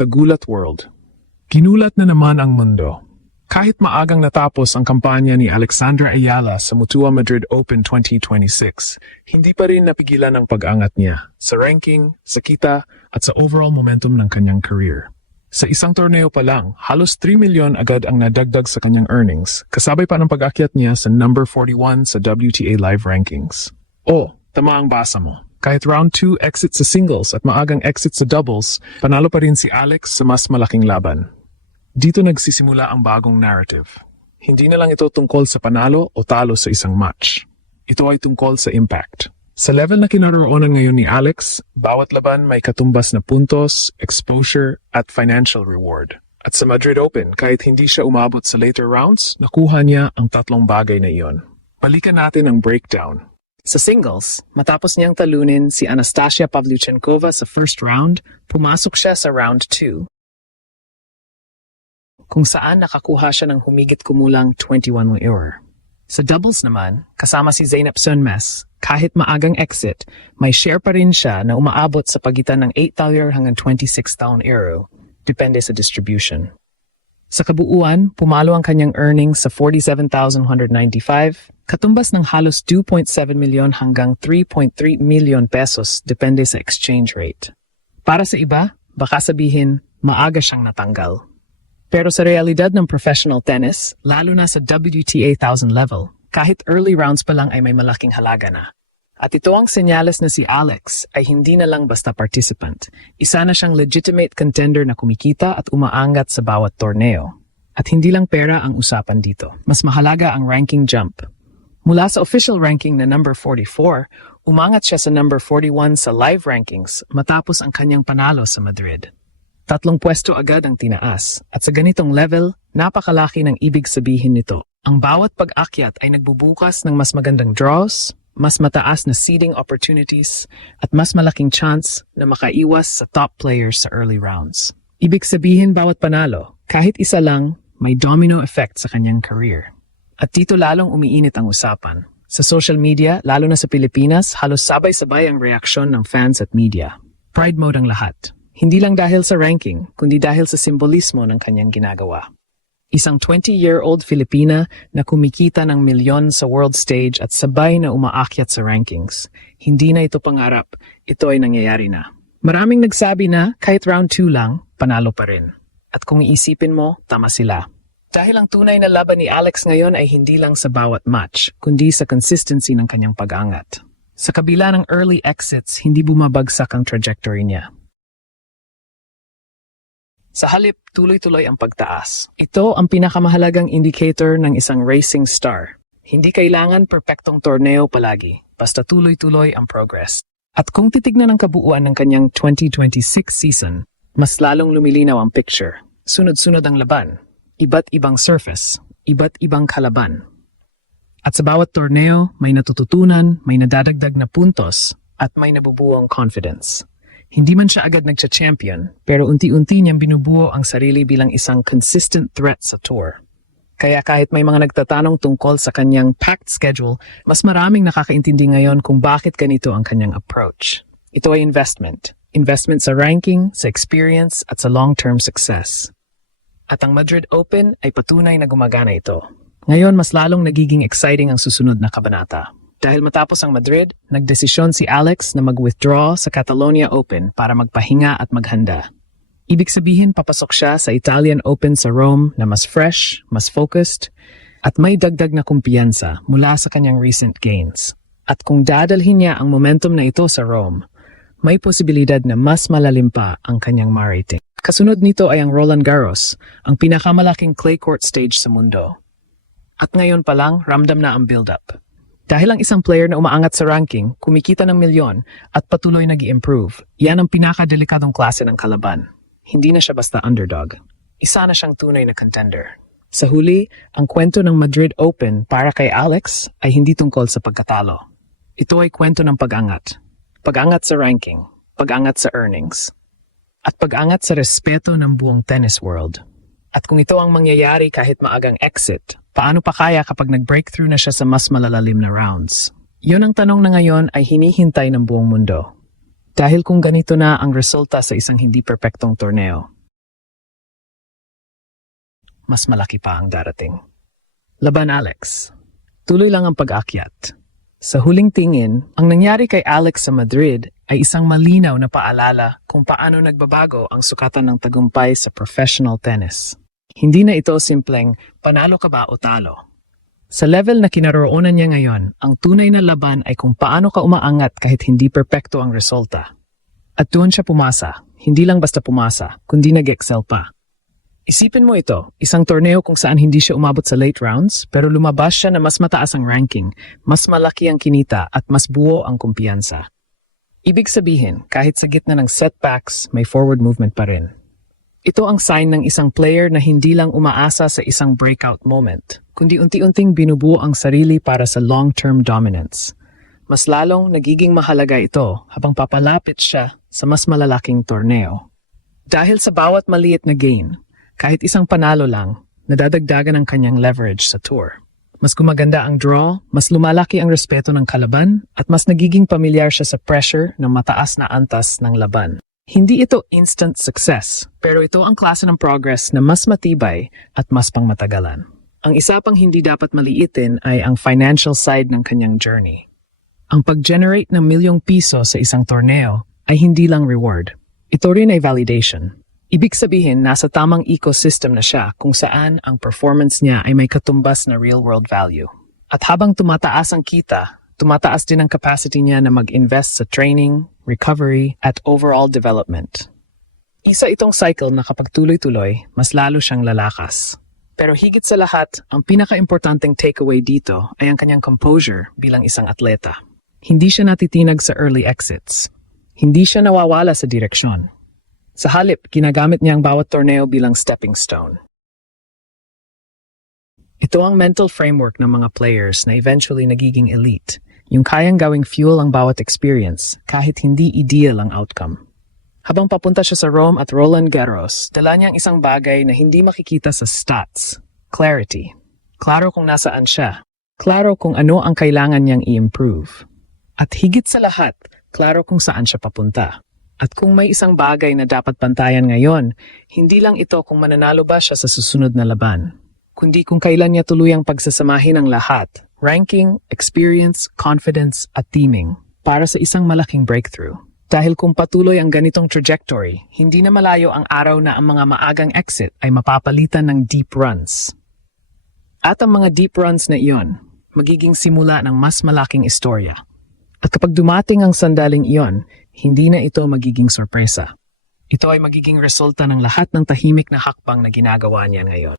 Kagulat World. Ginulat na naman ang mundo. Kahit maagang natapos ang kampanya ni Alexandra Ayala sa Mutua Madrid Open 2026, hindi pa rin napigilan ang pag-angat niya sa ranking, sa kita, at sa overall momentum ng kanyang career. Sa isang torneo pa lang, halos 3 milyon agad ang nadagdag sa kanyang earnings, kasabay pa ng pag-akyat niya sa number 41 sa WTA Live Rankings. Tama ang basa mo. Kahit round 2 exit sa singles at maagang exit sa doubles, panalo pa rin si Alex sa mas malaking laban. Dito nagsisimula ang bagong narrative. Hindi na lang ito tungkol sa panalo o talo sa isang match. Ito ay tungkol sa impact. Sa level na kinaroroonan ngayon ni Alex, bawat laban may katumbas na puntos, exposure, at financial reward. At sa Madrid Open, kahit hindi siya umabot sa later rounds, nakuha niya ang tatlong bagay na iyon. Balikan natin ang breakdown. Sa singles, matapos niyang talunin si Anastasia Pavlyuchenkova sa first round, pumasok siya sa round 2, kung saan nakakuha siya ng humigit kumulang 21 error. Sa doubles naman, kasama si Zeynep Sönmez, kahit maagang exit, may share pa rin siya na umaabot sa pagitan ng 8 hanggang 26 euro, depende sa distribution. Sa kabuuan, pumalo ang kanyang earnings sa 47,195, katumbas ng halos 2.7 milyon hanggang 3.3 milyon pesos depende sa exchange rate. Para sa iba, baka sabihin, maaga siyang natanggal. Pero sa realidad ng professional tennis, lalo na sa WTA 1000 level, kahit early rounds pa lang ay may malaking halaga na. At ito ang senyales na si Alex ay hindi na lang basta participant. Isa na siyang legitimate contender na kumikita at umaangat sa bawat torneo. At hindi lang pera ang usapan dito. Mas mahalaga ang ranking jump. Mula sa official ranking na number 44, umangat siya sa number 41 sa live rankings matapos ang kanyang panalo sa Madrid. 3 pwesto agad ang tinaas. At sa ganitong level, napakalaki ng ibig sabihin nito. Ang bawat pag-akyat ay nagbubukas ng mas magandang draws, mas mataas na seeding opportunities, at mas malaking chance na makaiwas sa top players sa early rounds. Ibig sabihin bawat panalo, kahit isa lang, may domino effect sa kanyang career. At dito lalong umiinit ang usapan. Sa social media, lalo na sa Pilipinas, halos sabay-sabay ang reaksyon ng fans at media. Pride mode ang lahat. Hindi lang dahil sa ranking, kundi dahil sa simbolismo ng kanyang ginagawa. Isang 20-year-old Filipina na kumikita ng milyon sa world stage at sabay na umaakyat sa rankings. Hindi na ito pangarap, ito ay nangyayari na. Maraming nagsabi na kahit round 2 lang, panalo pa rin. At kung iisipin mo, tama sila. Dahil ang tunay na laban ni Alex ngayon ay hindi lang sa bawat match, kundi sa consistency ng kanyang pag-angat. Sa kabila ng early exits, hindi bumabagsak ang trajectory niya. Sa halip, tuloy-tuloy ang pagtaas. Ito ang pinakamahalagang indicator ng isang racing star. Hindi kailangan perpektong torneo palagi, basta tuloy-tuloy ang progress. At kung titignan ang kabuuan ng kanyang 2026 season, mas lalong lumilinaw ang picture. Sunod-sunod ang laban, iba't ibang surface, iba't ibang kalaban. At sa bawat torneo, may natututunan, may nadadagdag na puntos, at may nabubuong confidence. Hindi man siya agad nagcha-champion, pero unti-unti niyang binubuo ang sarili bilang isang consistent threat sa tour. Kaya kahit may mga nagtatanong tungkol sa kanyang packed schedule, mas maraming nakakaintindi ngayon kung bakit ganito ang kanyang approach. Ito ay investment. Investment sa ranking, sa experience, at sa long-term success. At ang Madrid Open ay patunay na gumagana ito. Ngayon, mas lalong nagiging exciting ang susunod na kabanata. Dahil matapos ang Madrid, nagdesisyon si Alex na mag-withdraw sa Catalonia Open para magpahinga at maghanda. Ibig sabihin papasok siya sa Italian Open sa Rome na mas fresh, mas focused, at may dagdag na kumpiyansa mula sa kanyang recent gains. At kung dadalhin niya ang momentum na ito sa Rome, may posibilidad na mas malalim pa ang kanyang marating. Kasunod nito ay ang Roland Garros, ang pinakamalaking clay court stage sa mundo. At ngayon pa lang, ramdam na ang build-up. Dahil ang isang player na umaangat sa ranking, kumikita ng milyon at patuloy nag-i-improve, yan ang pinakadelikadong klase ng kalaban. Hindi na siya basta underdog. Isa na siyang tunay na contender. Sa huli, ang kwento ng Madrid Open para kay Alex ay hindi tungkol sa pagkatalo. Ito ay kwento ng pag-angat. Pag-angat sa ranking, pag-angat sa earnings, at pag-angat sa respeto ng buong tennis world. At kung ito ang mangyayari kahit maagang exit, paano pa kaya kapag nag-breakthrough na siya sa mas malalalim na rounds? Yun ang tanong na ngayon ay hinihintay ng buong mundo. Dahil kung ganito na ang resulta sa isang hindi perpektong torneo, mas malaki pa ang darating. Laban Alex. Tuloy lang ang pag-akyat. Sa huling tingin, ang nangyari kay Alex sa Madrid ay isang malinaw na paalala kung paano nagbabago ang sukatan ng tagumpay sa professional tennis. Hindi na ito simpleng panalo ka ba o talo. Sa level na kinaroonan niya ngayon, ang tunay na laban ay kung paano ka umaangat kahit hindi perpekto ang resulta. At doon siya pumasa, hindi lang basta pumasa, kundi nag-excel pa. Isipin mo ito, isang torneo kung saan hindi siya umabot sa late rounds, pero lumabas siya na mas mataas ang ranking, mas malaki ang kinita at mas buo ang kumpiyansa. Ibig sabihin, kahit sa gitna ng setbacks, may forward movement pa rin. Ito ang sign ng isang player na hindi lang umaasa sa isang breakout moment, kundi unti-unting binubuo ang sarili para sa long-term dominance. Mas lalong nagiging mahalaga ito habang papalapit siya sa mas malalaking torneo. Dahil sa bawat maliit na gain, kahit isang panalo lang, nadadagdagan ang kanyang leverage sa tour. Mas gumaganda ang draw, mas lumalaki ang respeto ng kalaban, at mas nagiging pamilyar siya sa pressure ng mataas na antas ng laban. Hindi ito instant success, pero ito ang klase ng progress na mas matibay at mas pangmatagalan. Ang isa pang hindi dapat maliitin ay ang financial side ng kanyang journey. Ang pag-generate ng milyong piso sa isang torneo ay hindi lang reward. Ito rin ay validation. Ibig sabihin, nasa tamang ecosystem na siya kung saan ang performance niya ay may katumbas na real-world value. At habang tumataas ang kita, tumataas din ang capacity niya na mag-invest sa training, recovery, at overall development. Isa itong cycle na kapag tuloy-tuloy, mas lalo siyang lalakas. Pero higit sa lahat, ang pinaka-importanting takeaway dito ay ang kanyang composure bilang isang atleta. Hindi siya natitinag sa early exits. Hindi siya nawawala sa direksyon. Sa halip, ginagamit niya ang bawat torneo bilang stepping stone. Ito ang mental framework ng mga players na eventually nagiging elite. Yung kayang gawing fuel ang bawat experience, kahit hindi ideal ang outcome. Habang papunta siya sa Rome at Roland Garros, dala niya ang isang bagay na hindi makikita sa stats. Clarity. Klaro kung nasaan siya. Klaro kung ano ang kailangan niyang i-improve. At higit sa lahat, klaro kung saan siya papunta. At kung may isang bagay na dapat bantayan ngayon, hindi lang ito kung mananalo ba siya sa susunod na laban, kundi kung kailan niya tuluyang pagsasamahin ang lahat. Ranking, experience, confidence, at teaming para sa isang malaking breakthrough. Dahil kung patuloy ang ganitong trajectory, hindi na malayo ang araw na ang mga maagang exit ay mapapalitan ng deep runs. At ang mga deep runs na iyon, magiging simula ng mas malaking istorya. At kapag dumating ang sandaling iyon, hindi na ito magiging sorpresa. Ito ay magiging resulta ng lahat ng tahimik na hakbang na ginagawa niya ngayon.